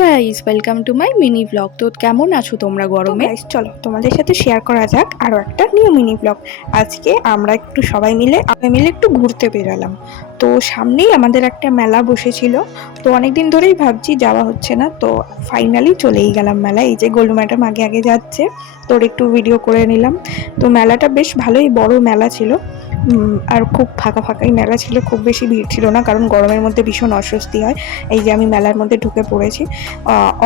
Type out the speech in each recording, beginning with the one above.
Guys, welcome to my mini blog. তো কেমন আছো তোমরা গরমে? গাইস চলো তোমাদের সাথে শেয়ার করা যাক আরও একটা নিউ মিনি ব্লগ। আজকে আমরা একটু সবাই মিলে একটু ঘুরতে বেরোলাম। তো সামনেই আমাদের একটা মেলা বসেছিল, তো অনেকদিন ধরেই ভাবছি যাওয়া হচ্ছে না, তো ফাইনালি চলেই গেলাম মেলায়। এই যে গোলু ম্যাডাম আগে আগে যাচ্ছে, তোর একটু ভিডিও করে নিলাম। তো মেলাটা বেশ ভালোই বড় মেলা ছিল, আর খুব ফাঁকা ফাঁকাই মেলা ছিল, খুব বেশি ভিড় ছিল না, কারণ গরমের মধ্যে ভীষণ অস্বস্তি হয়। এই যে আমি মেলার মধ্যে ঢুকে পড়েছি,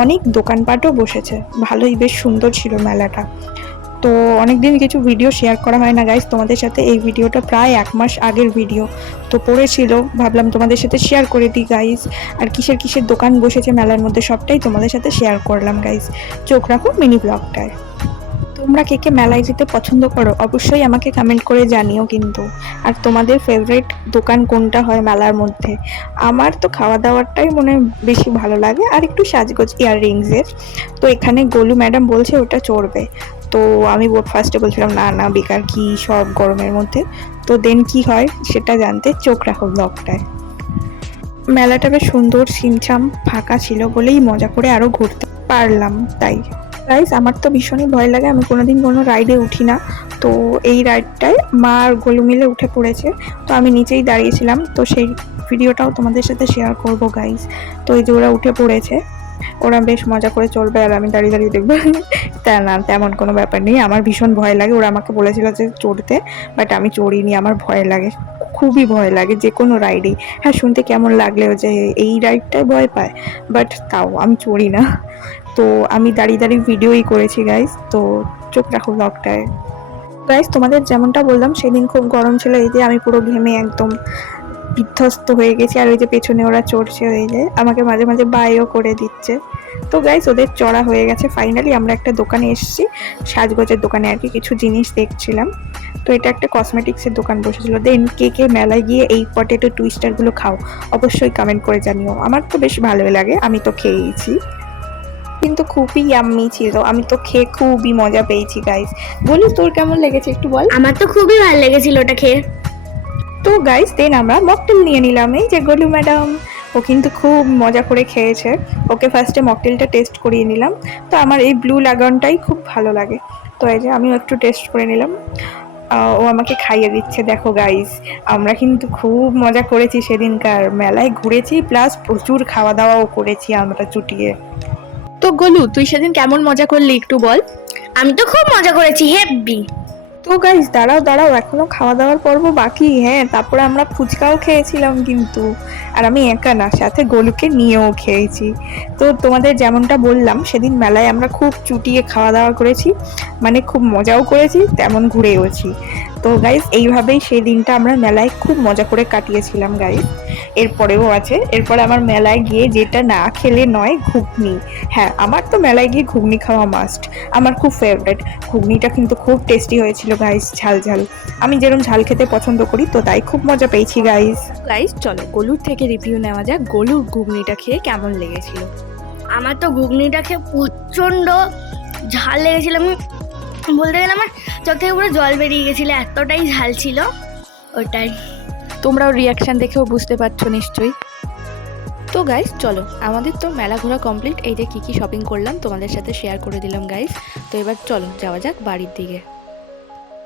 অনেক দোকানপাটও বসেছে, ভালোই বেশ সুন্দর ছিল মেলাটা। তো অনেকদিন কিছু ভিডিও শেয়ার করা হয় না গাইস তোমাদের সাথে, এই ভিডিওটা প্রায় 1 মাস আগের ভিডিও, তো পড়েছিল, ভাবলাম তোমাদের সাথে শেয়ার করে দিই গাইস। আর কিসের কিসের দোকান বসেছে মেলার মধ্যে সবটাই তোমাদের সাথে শেয়ার করলাম গাইস। চোখ রাখো মিনি ব্লগটায়। তোমরা কে কে মেলায় যেতে পছন্দ করো অবশ্যই আমাকে কমেন্ট করে জানিও কিন্তু। আর তোমাদের ফেভারিট দোকান কোনটা হয় মেলার মধ্যে? আমার তো খাওয়া দাওয়ারটাই মনে বেশি ভালো লাগে, আর একটু সাজগোজ ইয়াররিংসের। তো এখানে গোলু ম্যাডাম বলছে ওটা চড়বে, তো আমি ফার্স্টে বলছিলাম না না বেকার, কি সব গরমের মধ্যে। তো দেন কি হয় সেটা জানতে চোখ রাখো ব্লগটায়। মেলাটা বেশ সুন্দর, ছিমছাম ফাঁকা ছিল বলেই মজা করে আরো ঘুরতে পারলাম। তাই গাইস আমার তো ভীষণই ভয় লাগে, আমি কোনোদিন কোনো রাইডে উঠি না, তো এই রাইডটায় মা আর গোলু মিলে উঠে পড়েছে, তো আমি নিচেই দাঁড়িয়েছিলাম, তো সেই ভিডিওটাও তোমাদের সাথে শেয়ার করব গাইস। তো এই যে ওরা উঠে পড়েছে, ওরা বেশ মজা করে চলবে আর আমি দাঁড়িয়ে দাঁড়িয়ে দেখবো। তা না, তেমন কোনো ব্যাপার নেই, আমার ভীষণ ভয় লাগে। ওরা আমাকে বলেছিল যে চড়তে, বাট আমি চড়িনি, আমার ভয় লাগে, খুবই ভয় লাগে যে কোনো রাইডেই। হ্যাঁ, শুনতে কেমন লাগলেও যে এই রাইডটায় ভয় পায়, বাট তাও আমি চড়ি না। তো আমি দাঁড়িয়ে দাঁড়িয়ে ভিডিওই করেছি গাইস, তো চোখ রাখো ব্লগটায়। গাইস তোমাদের যেমনটা বললাম সেদিন খুব গরম ছিল, এই যে আমি পুরো ঘেমে একদম বিধ্বস্ত হয়ে গেছি, আর ওই যে পেছনে ওরা চড়ছে, ওই যে আমাকে মাঝে মাঝে বাইও করে দিচ্ছে। তো গাইস ওদের চড়া হয়ে গেছে, ফাইনালি আমরা একটা দোকানে এসেছি, সাজগোজের দোকানে আর কি, কিছু জিনিস দেখছিলাম। তো এটা একটা কসমেটিক্সের দোকান বসেছিল। দেন কে কে মেলায় গিয়ে এই পটেটো টুইস্টারগুলো খাও অবশ্যই কমেন্ট করে জানিও, আমার তো বেশ ভালোই লাগে, আমি তো খেয়েইছি, কিন্তু খুবই ইয়াম্মি ছিল, আমি তো খেয়ে খুবই মজা পেয়েছি গাইস। বলি তোর কেমন লেগেছে একটু বল। আমার তো খুবই ভালো লেগেছিল ওটা খেয়ে। তো গাইস দেন আমরা মকটেল নিয়ে নিলাম, এই যে গোলু ম্যাডাম, ও কিন্তু খুব মজা করে খেয়েছে, ওকে ফার্স্টে মকটেলটা টেস্ট করিয়ে নিলাম। তো আমার এই ব্লু লাগানটাই খুব ভালো লাগে, তো এই যে আমিও একটু টেস্ট করে নিলাম। ও আমাকে খাইয়ে দিচ্ছে। দেখো গাইস আমরা কিন্তু খুব মজা করেছি সেদিনকার, মেলায় ঘুরেছি প্লাস প্রচুর খাওয়া দাওয়াও করেছি আমরা চুটিয়ে। তো গোলু, তুই সেদিন কেমন মজা করলি একটু বল। আমি তো খুব মজা করেছি, হেব্বি। তো গাইস দাঁড়াও দাঁড়াও, এখনো খাওয়া দাওয়ার পর্ব বাকি। হ্যাঁ, তারপরে আমরা ফুচকাও খেয়েছিলাম কিন্তু, আর আমি একা না, সাথে গোলুকে নিয়েও খেয়েছি। তো তোমাদের যেমনটা বললাম সেদিন মেলায় আমরা খুব চুটিয়ে খাওয়া দাওয়া করেছি, মানে খুব মজাও করেছি, তেমন ঘুরেওছি। তো গাইস এইভাবেই সেই দিনটা আমরা মেলায় খুব মজা করে কাটিয়েছিলাম গাইস। এরপরেও আছে, এরপরে আমার মেলায় গিয়ে যেটা না খেলে নয়, ঘুগনি। হ্যাঁ, আমার তো মেলায় গিয়ে ঘুগনি খাওয়া মাস্ট, আমার খুব ফেভারিট। ঘুগনিটা কিন্তু খুব টেস্টি হয়েছিল গাইস, ঝাল ঝাল, আমি যেরকম ঝাল খেতে পছন্দ করি, তো তাই খুব মজা পেয়েছি গাইস। গাইস চলো গলুর থেকে রিভিউ নেওয়া যাক, গলুর ঘুগনিটা খেয়ে কেমন লেগেছিল। আমার তো ঘুগনিটা খেয়ে প্রচণ্ড ঝাল লেগেছিল, আমি বলতে গেলে আমার চোখ থেকে পুরো জল বেরিয়ে গেছিলো, এতটাই ঝাল ছিল ওটাই। তোমরাও রিয়াকশন দেখেও বুঝতে পারছো নিশ্চয়ই। তো গাইস চলো, আমাদের তো মেলা ঘোরা কমপ্লিট, এই যে কী কী শপিং করলাম তোমাদের সাথে শেয়ার করে দিলাম গাইস। তো এবার চলো যাওয়া যাক বাড়ির দিকে।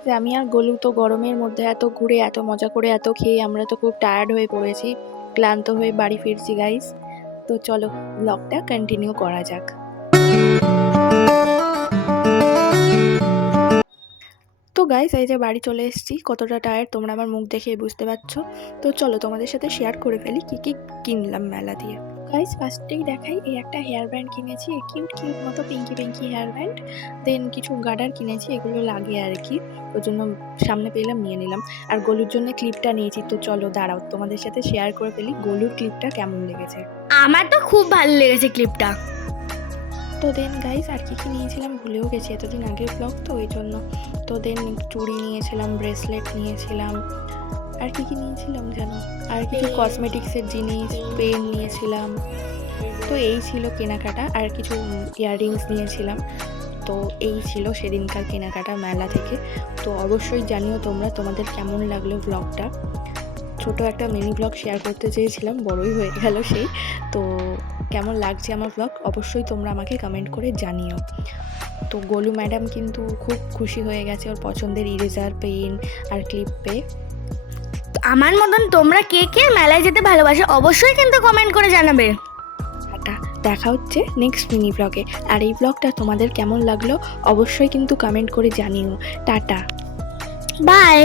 যে আমি আর গলু তো গরমের মধ্যে এত ঘুরে এত মজা করে এত খেয়ে আমরা তো খুব টায়ার্ড হয়ে পড়েছি, ক্লান্ত হয়ে বাড়ি ফিরছি গাইস। তো চলো ব্লগটা কন্টিনিউ করা যাক। তো গাইস এই যে বাড়ি চলে এসেছি, কতটা টায়ার্ড তোমরা আমার মুখ দেখেই বুঝতে পারছো। তো চলো তোমাদের সাথে শেয়ার করে ফেলি কী কী কিনলাম মেলা দিয়ে। গাইস ফার্স্টেই দেখাই, এই একটা হেয়ার ব্যান্ড কিনেছি, কিউট কিউট মতো পিঙ্কি পিঙ্কি হেয়ার ব্যান্ড। দেন কিছু গার্ডার কিনেছি, এগুলো লাগে আর কি, ওর জন্য সামনে পেলাম নিয়ে নিলাম। আর গলুর জন্য ক্লিপটা নিয়েছি, তো চলো দাঁড়াও তোমাদের সাথে শেয়ার করে ফেলি গলুর ক্লিপটা কেমন লেগেছে। আমার তো খুব ভালো লেগেছে ক্লিপটা। তো দেন গাইস আর কী কী নিয়েছিলাম ভুলেও গেছি, এতদিন আগের ব্লগ তো ওই জন্য। তো দেন চুড়ি নিয়েছিলাম, ব্রেসলেট নিয়েছিলাম, আর কী কী নিয়েছিলাম জানো, আর কিছু কসমেটিক্সের জিনিস, পেন নিয়েছিলাম। তো এই ছিল কেনাকাটা, আর কিছু ইয়াররিংস নিয়েছিলাম। তো এই ছিল সেদিনকার কেনাকাটা মেলা থেকে। তো অবশ্যই জানিও তোমরা তোমাদের কেমন লাগলো ব্লগটা। ছোট একটা মিনি ব্লগ শেয়ার করতে চেয়েছিলাম, বড়ই হয়ে গেল সেই। তো কেমন লাগছে আমার ব্লগ অবশ্যই তোমরা আমাকে কমেন্ট করে জানিও। তো গোলু ম্যাডাম কিন্তু খুব খুশি হয়ে গেছে ওর পছন্দের ইরেজার, পেন আর ক্লিপ পেয়ে। আমার মতন তোমরা কে কে মেলায় যেতে ভালোবাসো অবশ্যই কিন্তু কমেন্ট করে জানাবে। টাটা, দেখা হচ্ছে নেক্সট মিনি ব্লগে। আর এই ব্লগটা তোমাদের কেমন লাগলো অবশ্যই কিন্তু কমেন্ট করে জানিও। টাটা। বাই।